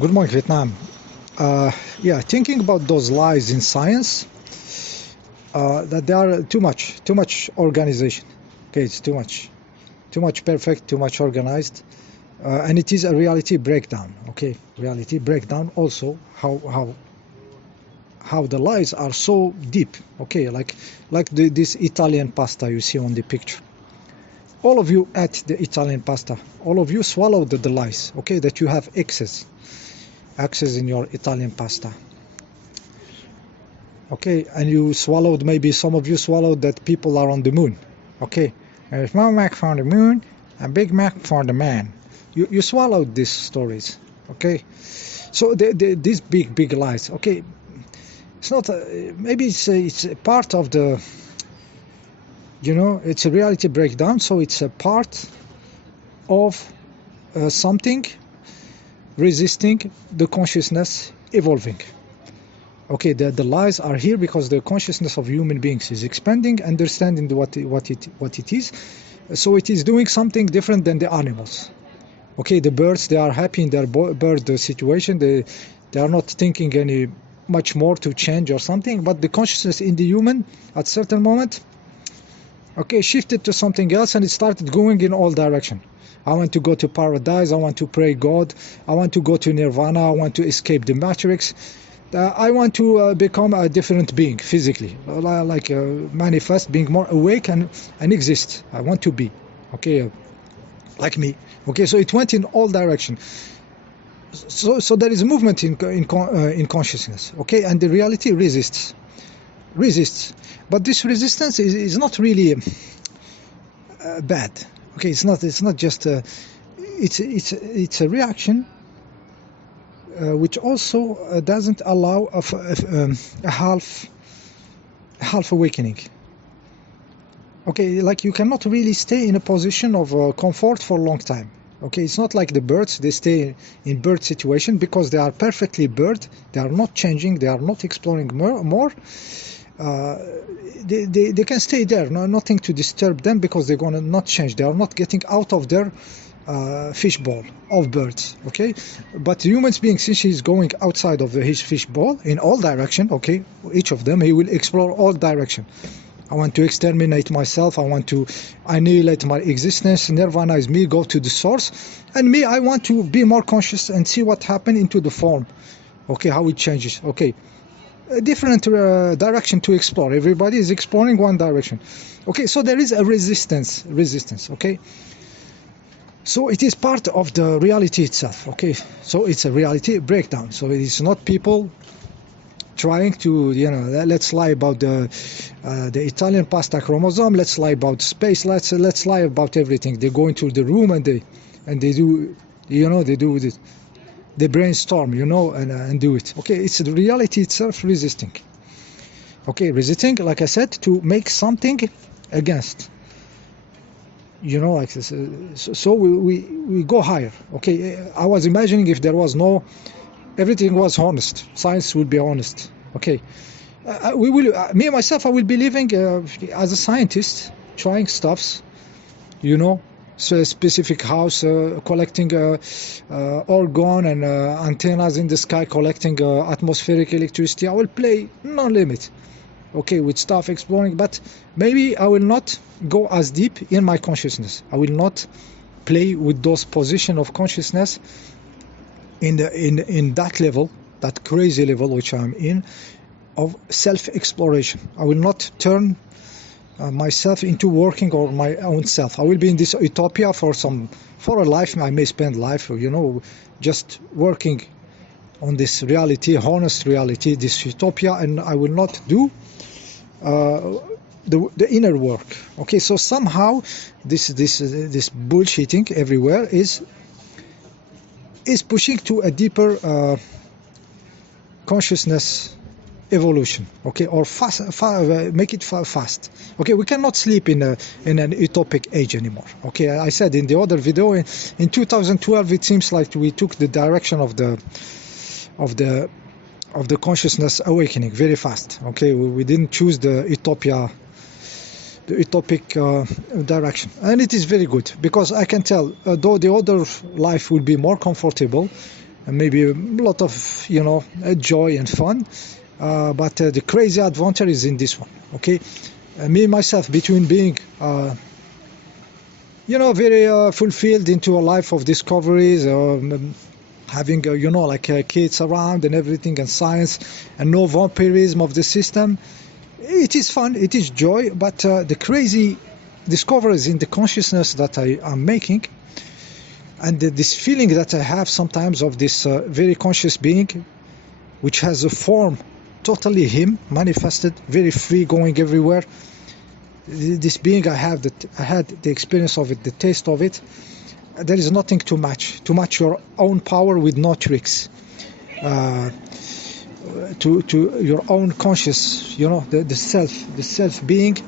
Good morning, Vietnam. Yeah, thinking about those lies in science, that there are too much organization. Okay, it's too much perfect, too much organized, and it is a reality breakdown. Okay, reality breakdown. Also, how the lies are so deep. Okay, like this Italian pasta you see on the picture. All of you ate the Italian pasta. All of you swallowed the lies. Okay, that you have excess in your Italian pasta. Okay, and you swallowed, maybe some of you swallowed that people are on the moon. Okay, a small Mac for the moon, a Big Mac for the man. You swallowed these stories. Okay, so these big lies. Okay, it's not maybe it's a part of the, it's a reality breakdown, so it's a part of something resisting the consciousness evolving. Okay, the lies are here because the consciousness of human beings is expanding, understanding what it is. So it is doing something different than the animals. Okay, the birds, they are happy in their bird situation. They are not thinking any much more to change or something. But the consciousness in the human, at certain moment, okay, shifted to something else, and it started going in all direction. I want to go to paradise. I want to pray God. I want to go to nirvana. I want to escape the matrix. I want to become a different being physically, like manifest, being more awake and exist. I want to be, okay, like me. Okay, so it went in all direction. So there is a movement in consciousness. Okay, and the reality resists. But this resistance is not really bad. Okay, it's not just it's a reaction which also doesn't allow a half awakening. Okay, like you cannot really stay in a position of comfort for a long time. Okay, it's not like the birds, they stay in bird situation because they are perfectly bird. They are not changing, they are not exploring more. They can stay there, nothing to disturb them, because they're going to not change. They are not getting out of their fishbowl of birds. Okay, but human being, since he's going outside of his fishbowl in all direction, okay, each of them, he will explore all direction. I want to exterminate myself. I want to annihilate my existence. Nirvana is me, go to the source. And me, I want to be more conscious and see what happened into the form. Okay, how it changes. Okay, a different direction to explore. Everybody is exploring one direction. Okay, so there is a resistance. Okay, so it is part of the reality itself. Okay, so it's a reality breakdown. So it is not people trying to, let's lie about the Italian pasta chromosome. Let's lie about space. Let's lie about everything. They go into the room and they do, they do this. They brainstorm, and do it. Okay, it's the reality itself resisting. Okay, resisting, like I said, to make something against. Like this. So we go higher. Okay, I was imagining if there was everything was honest. Science would be honest. Okay, we will. Me myself, I will be living as a scientist, trying stuffs. So a specific house, collecting orgone and antennas in the sky, collecting atmospheric electricity. I will play non-limit, okay, with stuff, exploring, but maybe I will not go as deep in my consciousness. I will not play with those position of consciousness in that level, that crazy level which I'm in, of self-exploration. I will not turn myself into working or my own self. I will be in this utopia for a life. I may spend life, just working on this reality, honest reality, this utopia, and I will not do the inner work. Okay, so somehow this bullshitting everywhere is pushing to a deeper consciousness evolution, okay, or make it fast. Okay, we cannot sleep in an utopic age anymore. Okay, I said in the other video, in 2012, it seems like we took the direction of the consciousness awakening very fast. Okay, we didn't choose the utopic direction, and it is very good, because I can tell, though the other life will be more comfortable, and maybe a lot of, you know, joy and fun. But the crazy adventure is in this one. Okay, me myself, between being you know, very fulfilled into a life of discoveries, having you know, like kids around and everything, and science, and no vampirism of the system. It is fun, it is joy, but the crazy discoveries in the consciousness that I am making, and this feeling that I have sometimes of this very conscious being, which has a form totally him, manifested, very free, going everywhere. This being, I had the experience of it, the taste of it. There is nothing to match your own power with no tricks. To your own conscious, you know, the self being,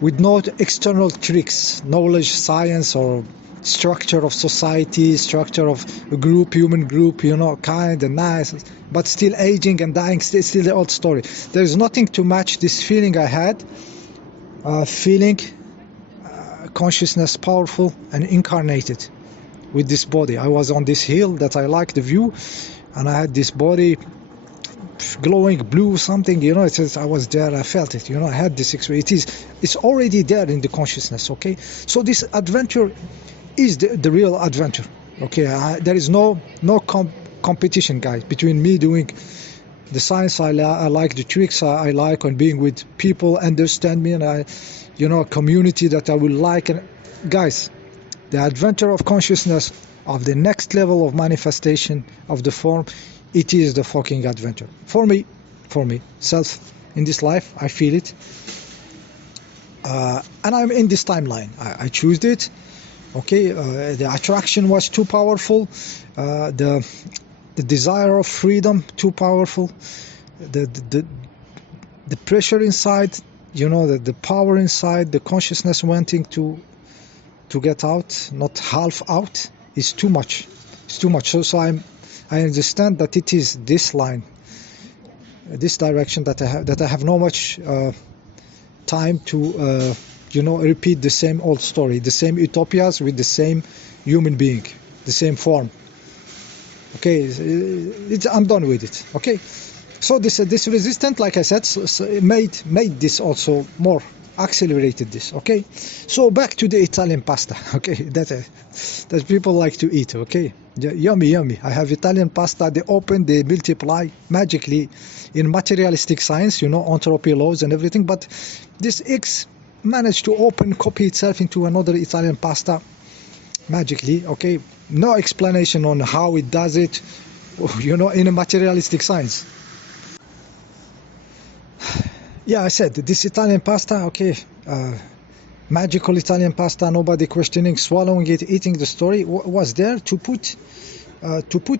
with no external tricks, knowledge, science, or structure of society, structure of a group, human group, you know, kind and nice, but still aging and dying, still the old story. There is nothing to match this feeling I had, feeling consciousness powerful and incarnated with this body. I was on this hill that I liked the view, and I had this body glowing blue something, you know. It says I was there, I felt it, you know, I had this experience. It's already there in the consciousness. Okay, so this adventure is the real adventure. Okay, there is no competition, guys, between me doing the science I like, the tricks I like, and being with people understand me, and I, you know, a community that I will like. And guys, the adventure of consciousness, of the next level of manifestation of the form, it is the fucking adventure for me self in this life. I feel it, and I'm in this timeline. I choose it. Okay, the attraction was too powerful, the desire of freedom too powerful, the pressure inside, you know, the power inside, the consciousness wanting to get out, not half out, is too much. It's too much. So I understand that it is this line, this direction that I have no much time to you know, repeat the same old story, the same utopias with the same human being, the same form. Okay, I'm done with it. Okay, so this resistance, like I said, made this also more accelerated this. Okay, so back to the Italian pasta. Okay, that people like to eat. Okay, yummy. I have Italian pasta. They open, they multiply magically in materialistic science, you know, entropy laws and everything. But this X managed to copy itself into another Italian pasta magically. Okay, no explanation on how it does it, you know, in a materialistic science. Yeah, I said this Italian pasta. Okay, magical Italian pasta, nobody questioning, swallowing it, eating the story, was there to put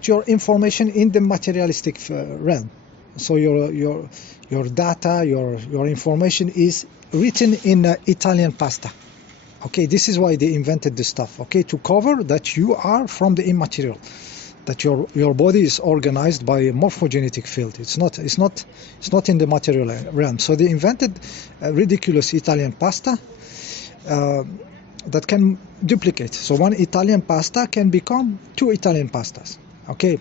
your information in the materialistic realm. So your data, your information is written in Italian pasta. Okay, this is why they invented this stuff. Okay, to cover that you are from the immaterial, that your body is organized by a morphogenetic field. It's not in the material realm. So they invented a ridiculous Italian pasta that can duplicate. So one Italian pasta can become two Italian pastas. Okay,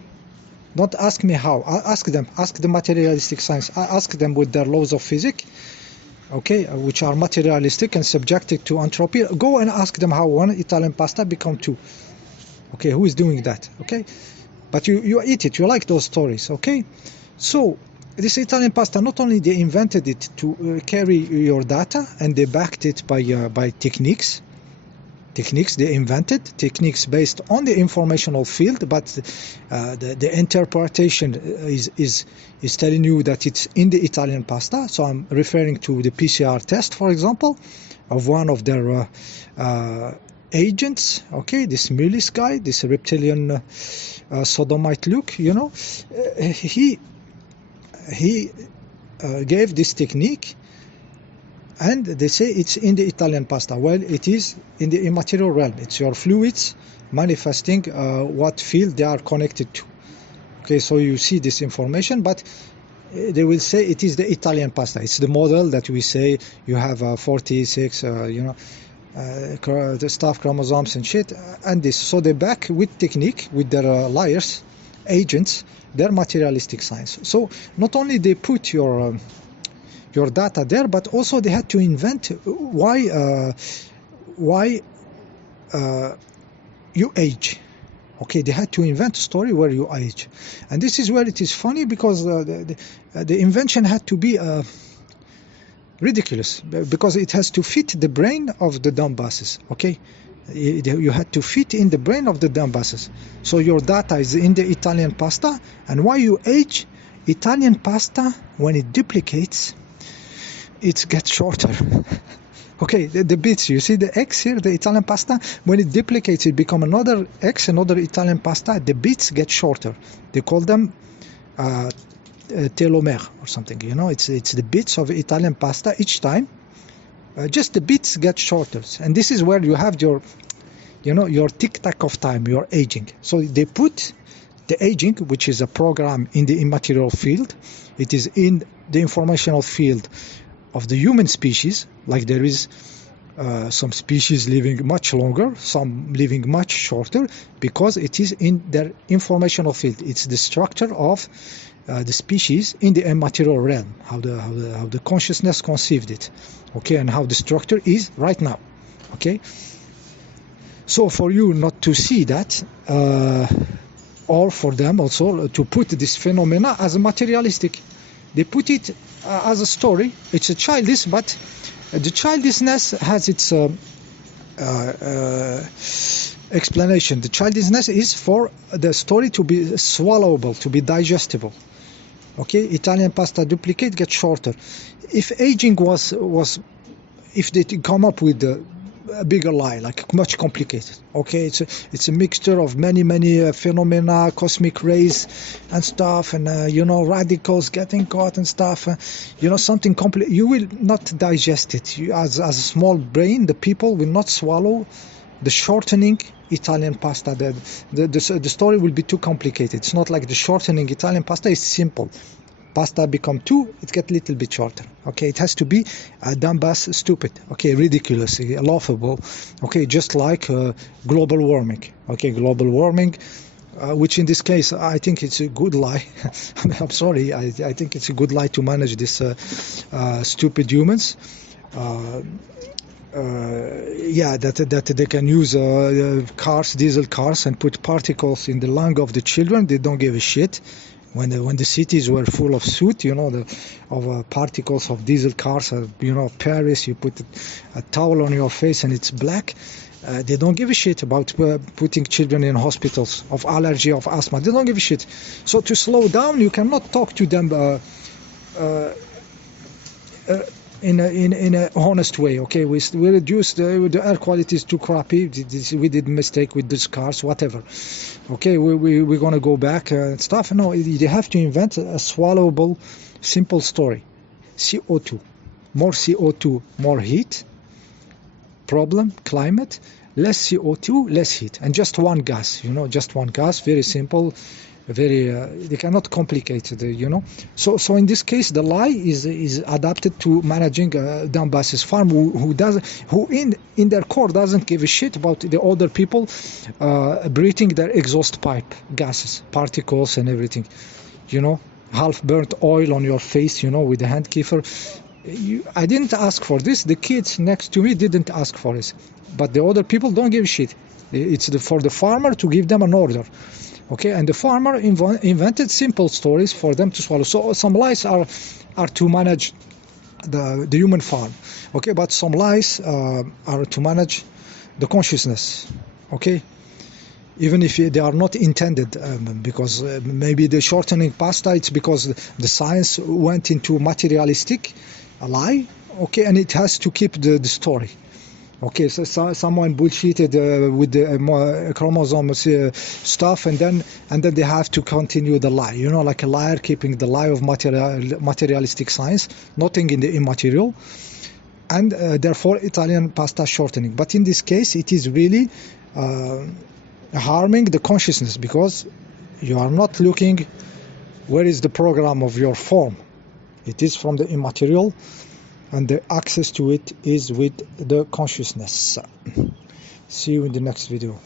don't ask me how. Ask them. Ask the materialistic science. Ask them with their laws of physics. Okay, which are materialistic and subjected to entropy. Go and ask them how one Italian pasta become two. Okay, who is doing that? Okay, but you eat it. You like those stories. Okay, so this Italian pasta, not only they invented it to carry your data, and they backed it by techniques. They invented techniques based on the informational field, but the interpretation is telling you that it's in the Italian pasta. So I'm referring to the PCR test, for example, of one of their agents. Okay, this Millis guy, this reptilian sodomite look, you know, he gave this technique, and they say it's in the Italian pasta. Well, it is in the immaterial realm. It's your fluids manifesting what field they are connected to. Okay, so you see this information, but they will say it is the Italian pasta. It's the model that we say you have 46, you know, the staph chromosomes and shit, and this. So they back with technique, with their liars, agents, they're materialistic science. So not only they put your data there, but also they had to invent why you age. Okay, they had to invent a story where you age, and this is where it is funny, because the invention had to be ridiculous, because it has to fit the brain of the dumbasses. Okay, you had to fit in the brain of the dumbasses. So your data is in the Italian pasta, and why you age? Italian pasta, when it duplicates, it gets shorter. Okay, the bits, you see the X here, the Italian pasta, when it duplicates, it becomes another X, another Italian pasta, the bits get shorter. They call them telomere or something, you know, it's the bits of Italian pasta each time, just the bits get shorter. And this is where you have your, you know, your tic-tac of time, your aging. So they put the aging, which is a program in the immaterial field, it is in the informational field of the human species, like there is some species living much longer, some living much shorter, because it is in their informational field. It's the structure of the species in the immaterial realm, how the consciousness conceived it, okay, and how the structure is right now, okay. So for you not to see that, or for them also to put this phenomena as materialistic, they put it as a story. It's a childish, but the childishness has its explanation. The childishness is for the story to be swallowable, to be digestible. Okay, Italian pasta duplicate gets shorter. If aging was if they come up with a bigger lie, like much complicated, okay, it's a mixture of many phenomena, cosmic rays and stuff, and you know, radicals getting caught and stuff, you know, something complex, you will not digest it. You, as a small brain, the people will not swallow the shortening Italian pasta. The story will be too complicated. It's not like the shortening Italian pasta is simple. Pasta become two, it get a little bit shorter. Okay, it has to be dumbass, stupid. Okay, ridiculous, laughable. Okay, just like global warming. Okay, global warming, which in this case I think it's a good lie. I'm sorry, I think it's a good lie to manage this stupid humans. Yeah, that they can use cars, diesel cars, and put particles in the lung of the children. They don't give a shit. When the cities were full of soot, you know, of particles of diesel cars, you know, Paris, you put a towel on your face and it's black. They don't give a shit about putting children in hospitals of allergy, of asthma. They don't give a shit. So to slow down, you cannot talk to them in a honest way. Okay, we reduced the air quality is too crappy. We did mistake with these cars, whatever. Okay, we're gonna go back and stuff. No, they have to invent a swallowable, simple story. CO2, more CO2, more heat. Problem, climate, less CO2, less heat, and just one gas. You know, just one gas. Very simple. Very they cannot complicate it, you know. So in this case the lie is adapted to managing Donbass's farm, who in their core doesn't give a shit about the other people breathing their exhaust pipe gases, particles and everything, you know, half burnt oil on your face, you know, with the hand kefir. I didn't ask for this, the kids next to me didn't ask for this, but the other people don't give a shit. It's for the farmer to give them an order. Okay, and the farmer invented simple stories for them to swallow. So some lies are to manage the human farm. Okay, but some lies are to manage the consciousness. Okay, even if they are not intended, because maybe the shortening pasta, it's because the science went into materialistic lie. Okay, and it has to keep the story. Okay, so someone bullshitted with the chromosome stuff, and then they have to continue the lie. You know, like a liar keeping the lie of materialistic science, nothing in the immaterial, and therefore Italian pasta shortening. But in this case, it is really harming the consciousness, because you are not looking where is the program of your form. It is from the immaterial, and the access to it is with the consciousness. See you in the next video.